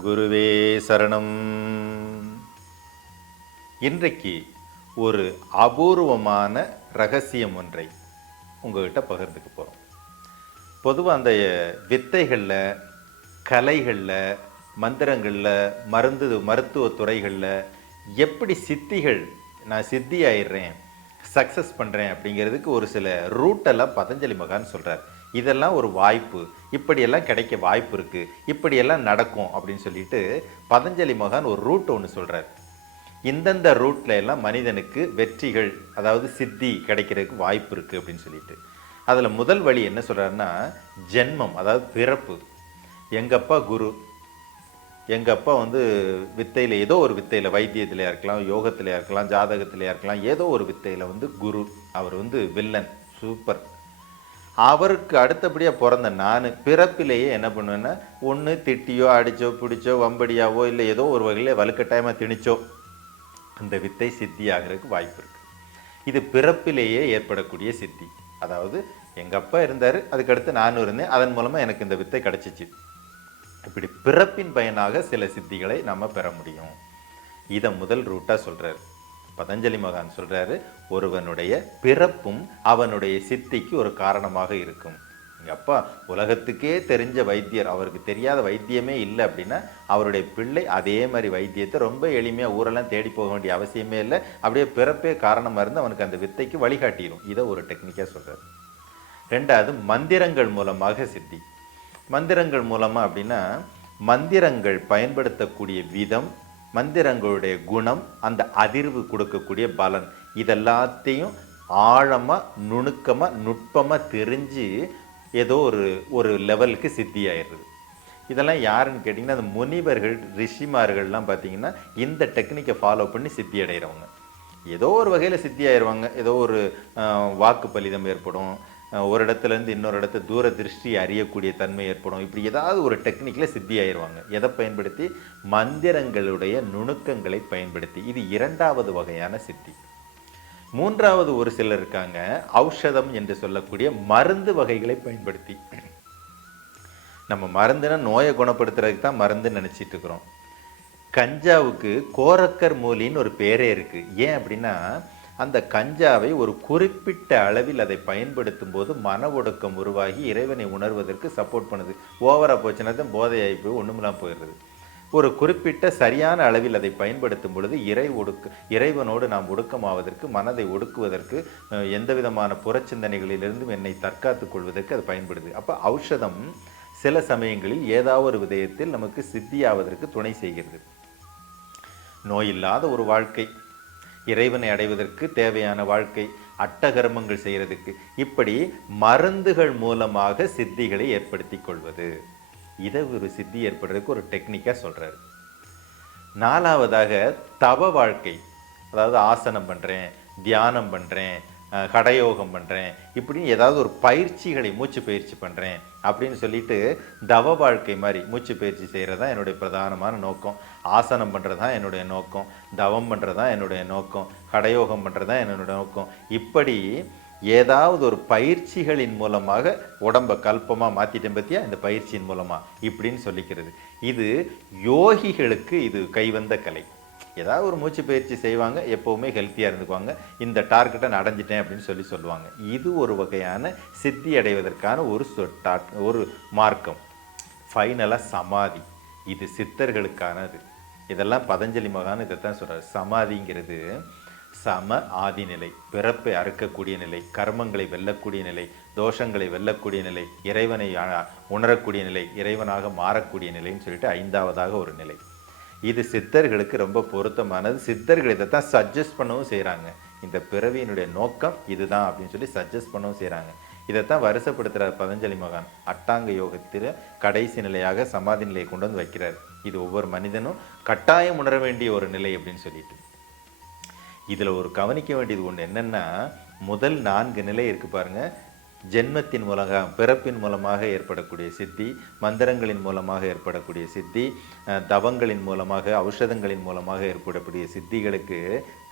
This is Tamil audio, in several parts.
குருவே சரணம். இன்றைக்கு ஒரு அபூர்வமான ரகசியம் ஒன்றை உங்ககிட்ட பகிர்ந்துக்க போகிறோம் பொதுவாக அந்த வித்தைகளில் கலைகளில் மந்திரங்களில் மருந்து மருத்துவ துறைகளில் எப்படி சித்திகள் நான் சித்தி ஆயிடுறேன் சக்ஸஸ் பண்ணுறேன் அப்படிங்கிறதுக்கு ஒரு சில ரூட்டெல்லாம் பதஞ்சலி மகான் சொல்கிறார் இதெல்லாம் ஒரு வாய்ப்பு. இப்படியெல்லாம் கிடைக்க வாய்ப்பு இருக்குது இப்படியெல்லாம் நடக்கும் அப்படின்னு சொல்லிட்டு பதஞ்சலி மகான் ஒரு ரூட் ஒன்று சொல்கிறார் இந்தந்த ரூட்டில் எல்லாம் மனிதனுக்கு வெற்றிகள் அதாவது சித்தி கிடைக்கிறதுக்கு வாய்ப்பு இருக்குது அப்படின்னு சொல்லிட்டு. அதில் முதல் வழி என்ன சொல்கிறாருன்னா ஜென்மம் அதாவது பிறப்பு. எங்கள் அப்பா குரு? எங்கள் அப்பா வந்து வித்தையில் ஏதோ ஒரு வித்தையில் வைத்தியத்திலையா இருக்கலாம் யோகத்திலையா இருக்கலாம் ஜாதகத்திலையா இருக்கலாம் ஏதோ ஒரு வித்தையில் வந்து குரு. அவர் வந்து வில்லன் சூப்பர். அவருக்கு அடுத்தபடியாக பிறந்த நான் பிறப்பிலேயே என்ன பண்ணுவேன்னா ஒன்று திட்டியோ அடிச்சோ பிடிச்சோ வம்படியாவோ இல்லை ஏதோ ஒரு வகையில் வலுக்கட்டாயமாக திணிச்சோ அந்த வித்தை சித்தி ஆகிறதுக்கு வாய்ப்பு இருக்குது இது பிறப்பிலேயே ஏற்படக்கூடிய சித்தி. அதாவது எங்கள் அப்பா இருந்தார் அதுக்கடுத்து நானும் இருந்தேன் அதன் மூலமாக எனக்கு இந்த வித்தை கிடச்சிச்சு. இப்படி பிறப்பின் பயனாக சில சித்திகளை நம்ம பெற முடியும். இதை முதல் ரூட்டாக சொல்கிறார் பதஞ்சலி மகான் சொல்கிறாரு ஒருவனுடைய பிறப்பும் அவனுடைய சித்திக்கு ஒரு காரணமாக இருக்கும். எங்கள் அப்பா உலகத்துக்கே தெரிஞ்ச வைத்தியர். அவருக்கு தெரியாத வைத்தியமே இல்லை அப்படின்னா அவருடைய பிள்ளை அதே மாதிரி வைத்தியத்தை ரொம்ப எளிமையாக ஊரெல்லாம் தேடி போக வேண்டிய அவசியமே இல்லை. அப்படியே பிறப்பே காரணமாக இருந்து அவனுக்கு அந்த வித்தைக்கு வழிகாட்டிடும் இதை ஒரு டெக்னிக்காக சொல்கிறார் ரெண்டாவது மந்திரங்கள் மூலமாக சித்தி. மந்திரங்கள் மூலமாக அப்படின்னா மந்திரங்கள் பயன்படுத்தக்கூடிய விதம் மந்திரங்களுடைய குணம் அந்த அதிர்வு கொடுக்கக்கூடிய பலன். இதெல்லாத்தையும் ஆழமாக நுணுக்கமாக நுட்பமாக தெரிஞ்சு ஏதோ ஒரு ஒரு லெவலுக்கு சித்தி ஆயிடுறது இதெல்லாம் யாருன்னு கேட்டிங்கன்னா அந்த முனிவர்கள் ரிஷிமார்கள்லாம் பார்த்தீங்கன்னா இந்த டெக்னிக்கை ஃபாலோ பண்ணி சித்தி அடைகிறவங்க ஏதோ ஒரு வகையில் சித்தி ஆயிடுவாங்க ஏதோ ஒரு வாக்கு பலிதம் ஏற்படும். ஒரு இடத்துலேருந்து இன்னொரு இடத்த தூர திருஷ்டி அறியக்கூடிய தன்மை ஏற்படும். இப்படி ஏதாவது ஒரு டெக்னிக்கில் சித்தி ஆயிடுவாங்க எதை பயன்படுத்தி? மந்திரங்களுடைய நுணுக்கங்களை பயன்படுத்தி. இது இரண்டாவது வகையான சித்தி. மூன்றாவது ஒரு சிலர் இருக்காங்க. ஔஷதம் என்று சொல்லக்கூடிய மருந்து வகைகளை பயன்படுத்தி. நம்ம மருந்துனா நோயை குணப்படுத்துறதுக்கு தான் மருந்துன்னு நினச்சிட்டு இருக்கிறோம். கஞ்சாவுக்கு கோரக்கர் மூலின்னு ஒரு பேரே இருக்குது ஏன் அப்படின்னா அந்த கஞ்சாவை ஒரு குறிப்பிட்ட அளவில் அதை பயன்படுத்தும் போது மன ஒடுக்கம் உருவாகி இறைவனை உணர்வதற்கு சப்போர்ட் பண்ணுது. ஓவரா போச்சுன்னா தான் போதையாகி போய் ஒண்ணுமில்லாம போயிடுறது. ஒரு குறிப்பிட்ட சரியான அளவில் அதை பயன்படுத்தும் பொழுது இறை ஒடுக்கு இறைவனோடு நாம் ஒடுக்கமாவதற்கு மனதை ஒடுக்குவதற்கு எந்த விதமான புறச்சிந்தனைகளிலிருந்தும் என்னை தற்காத்துக் கொள்வதற்கு அது பயன்படுது. அப்போ ஔஷதம் சில சமயங்களில் ஏதாவது ஒரு விதயத்தில் நமக்கு சித்தியாவதற்கு துணை செய்கிறது. நோயில்லாத ஒரு வாழ்க்கை. இறைவனை அடைவதற்கு தேவையான வாழ்க்கை அட்டகர்மங்கள் செய்கிறதுக்கு இப்படி மருந்துகள் மூலமாக சித்திகளை ஏற்படுத்தி கொள்வது. இதை ஒரு சித்தி ஏற்படுறதுக்கு ஒரு டெக்னிக்காக சொல்கிறாரு நாலாவதாக தவ வாழ்க்கை. அதாவது ஆசனம் பண்ணுறேன் தியானம் பண்ணுறேன் கடயோகம் பண்ணுறேன் இப்படின்னு ஏதாவது ஒரு பயிற்சிகளை மூச்சு பயிற்சி பண்ணுறேன் அப்படின்னு சொல்லிட்டு தவ வாழ்க்கை மாதிரி மூச்சு பயிற்சி செய்கிறது தான் என்னுடைய பிரதானமான நோக்கம். ஆசனம் பண்ணுறது தான் என்னுடைய நோக்கம். தவம் பண்ணுறது தான் என்னுடைய நோக்கம். கடயோகம் பண்ணுறது தான் என்னுடைய நோக்கம். இப்படி ஏதாவது ஒரு பயிற்சிகளின் மூலமாக உடம்பை கல்பமாக மாற்றிட்டேன் பற்றியா இந்த பயிற்சியின் மூலமாக இப்படின்னு சொல்லிக்கிறது. இது யோகிகளுக்கு இது கைவந்த கலை. ஏதாவது ஒரு மூச்சு பயிற்சி செய்வாங்க எப்போவுமே ஹெல்த்தியாக இருந்துக்குவாங்க. இந்த டார்கெட்டை நான் அடைஞ்சிட்டேன் அப்படின்னு சொல்லி சொல்லுவாங்க. இது ஒரு வகையான சித்தி அடைவதற்கான ஒரு சொ- ஒரு மார்க்கம். ஃபைனலாக சமாதி. இது சித்தர்களுக்கானது. இதெல்லாம் பதஞ்சலி மகான் இதைத்தான் சொல்கிறார் சமாதிங்கிறது சம ஆதிநிலை பிறப்பை அறுக்கக்கூடிய நிலை கர்மங்களை வெல்லக்கூடிய நிலை தோஷங்களை வெல்லக்கூடிய நிலை இறைவனை உணரக்கூடிய நிலை இறைவனாக மாறக்கூடிய நிலைன்னு சொல்லிட்டு ஐந்தாவதாக ஒரு நிலை. இது சித்தர்களுக்கு ரொம்ப பொருத்தமானது. சித்தர்கள் இதைத்தான் சஜஸ்ட் பண்ணவும் செய்கிறாங்க இந்த பிறவியினுடைய நோக்கம் இதுதான் அப்படின்னு சொல்லி சஜஸ்ட் பண்ணவும் செய்கிறாங்க இதைத்தான் வருஷப்படுத்துகிறார் பதஞ்சலி மகான். அட்டாங்க யோகத்தில் கடைசி நிலையாக சமாதி நிலையை கொண்டு வந்து வைக்கிறார். இது ஒவ்வொரு மனிதனும் கட்டாயம் உணர வேண்டிய ஒரு நிலை அப்படின்னு சொல்லிட்டு. இதில் ஒரு கவனிக்க வேண்டியது ஒன்று என்னென்னா முதல் நான்கு நிலை இருக்கு பாருங்க. ஜென்மத்தின் மூலமாக பிறப்பின் மூலமாக ஏற்படக்கூடிய சித்தி மந்திரங்களின் மூலமாக ஏற்படக்கூடிய சித்தி தவங்களின் மூலமாக ஔஷதங்களின் மூலமாக ஏற்படக்கூடிய சித்திகளுக்கு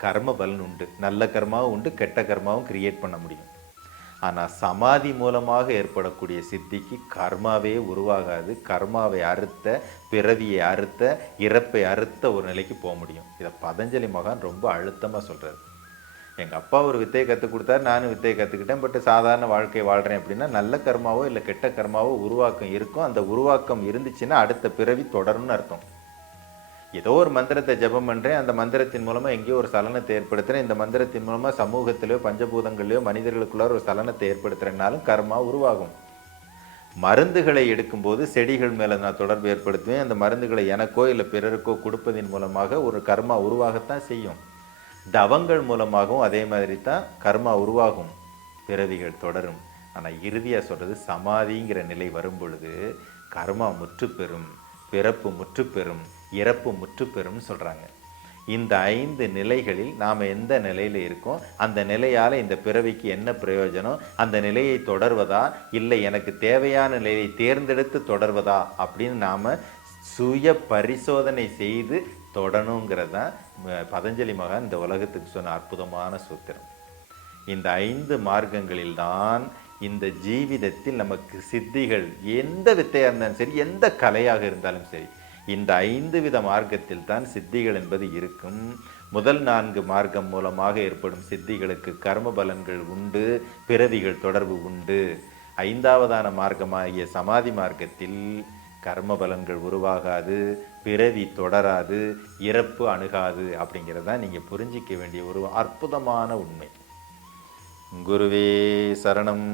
கர்ம பலன் உண்டு. நல்ல கர்மாவும் உண்டு கெட்ட கர்மாவும் கிரியேட் பண்ண முடியும். ஆனால் சமாதி மூலமாக ஏற்படக்கூடிய சித்திக்கு கர்மாவே உருவாகாது. கர்மாவை அறுத்த பிறவியை அறுத்த இறப்பை அறுத்த ஒரு நிலைக்கு போக முடியும். இதை பதஞ்சலி மகான் ரொம்ப அழுத்தமாக சொல்கிறார் எங்கள் அப்பா ஒரு வித்தையை கற்றுக் கொடுத்தாரு நானும் வித்தையை கற்றுக்கிட்டேன் பட் சாதாரண வாழ்க்கை வாழ்கிறேன் அப்படின்னா நல்ல கர்மாவோ இல்லை கெட்ட கர்மாவோ உருவாக்கம் இருக்கும். அந்த உருவாக்கம் இருந்துச்சுன்னா அடுத்த பிறவி தொடரும்னு அர்த்தம். ஏதோ ஒரு மந்திரத்தை ஜெபம் பண்ணுறேன் அந்த மந்திரத்தின் மூலமாக எங்கேயோ ஒரு சலனத்தை ஏற்படுத்துகிறேன் இந்த மந்திரத்தின் மூலமாக சமூகத்திலேயோ பஞ்சபூதங்களையோ மனிதர்களுக்குள்ளார ஒரு சலனத்தை ஏற்படுத்துகிறேன்னாலும் கர்மா உருவாகும். மருந்துகளை எடுக்கும்போது செடிகள் மேலே நான் தொடர்பு ஏற்படுத்துவேன். அந்த மருந்துகளை எனக்கோ இல்லை பிறருக்கோ கொடுப்பதின் மூலமாக ஒரு கர்மா உருவாகத்தான் செய்யும். தவங்கள் மூலமாகவும் அதே மாதிரி தான் கர்மா உருவாகும். பிறவிகள் தொடரும். ஆனால் இறுதியாக சொல்கிறது சமாதிங்கிற நிலை வரும் பொழுது கர்மா முற்று பெறும் பிறப்பு முற்றுப்பெறும் இறப்பு முற்று சொல்கிறாங்க இந்த ஐந்து நிலைகளில் நாம் எந்த நிலையில் இருக்கோம்? அந்த நிலையால் இந்த பிறவிக்கு என்ன பிரயோஜனம்? அந்த நிலையை தொடர்வதா? இல்லை எனக்கு தேவையான நிலையை தேர்ந்தெடுத்து தொடர்வதா? அப்படின்னு நாம் சுய பரிசோதனை செய்து தொடணுங்கிறது தான் பதஞ்சலி மகன் இந்த உலகத்துக்கு சொன்ன அற்புதமான சூத்திரம். இந்த ஐந்து மார்க்கங்களில்தான் இந்த ஜீவிதத்தில் நமக்கு சித்திகள் எந்த வித்தையாக இருந்தாலும் சரி எந்த கலையாக இருந்தாலும் சரி இந்த ஐந்து வித மார்க்கத்தில் தான் சித்திகள் என்பது இருக்கும். முதல் நான்கு மார்க்கம் மூலமாக ஏற்படும் சித்திகளுக்கு கர்ம பலன்கள் உண்டு பிறவிகள் தொடர்பு உண்டு. ஐந்தாவதான மார்க்கமாகிய சமாதி மார்க்கத்தில் கர்ம பலன்கள் உருவாகாது பிறவி தொடராது இறப்பு அணுகாது அப்படிங்கிறத நீங்கள் புரிஞ்சிக்க வேண்டிய ஒரு அற்புதமான உண்மை. குருவே சரணம்.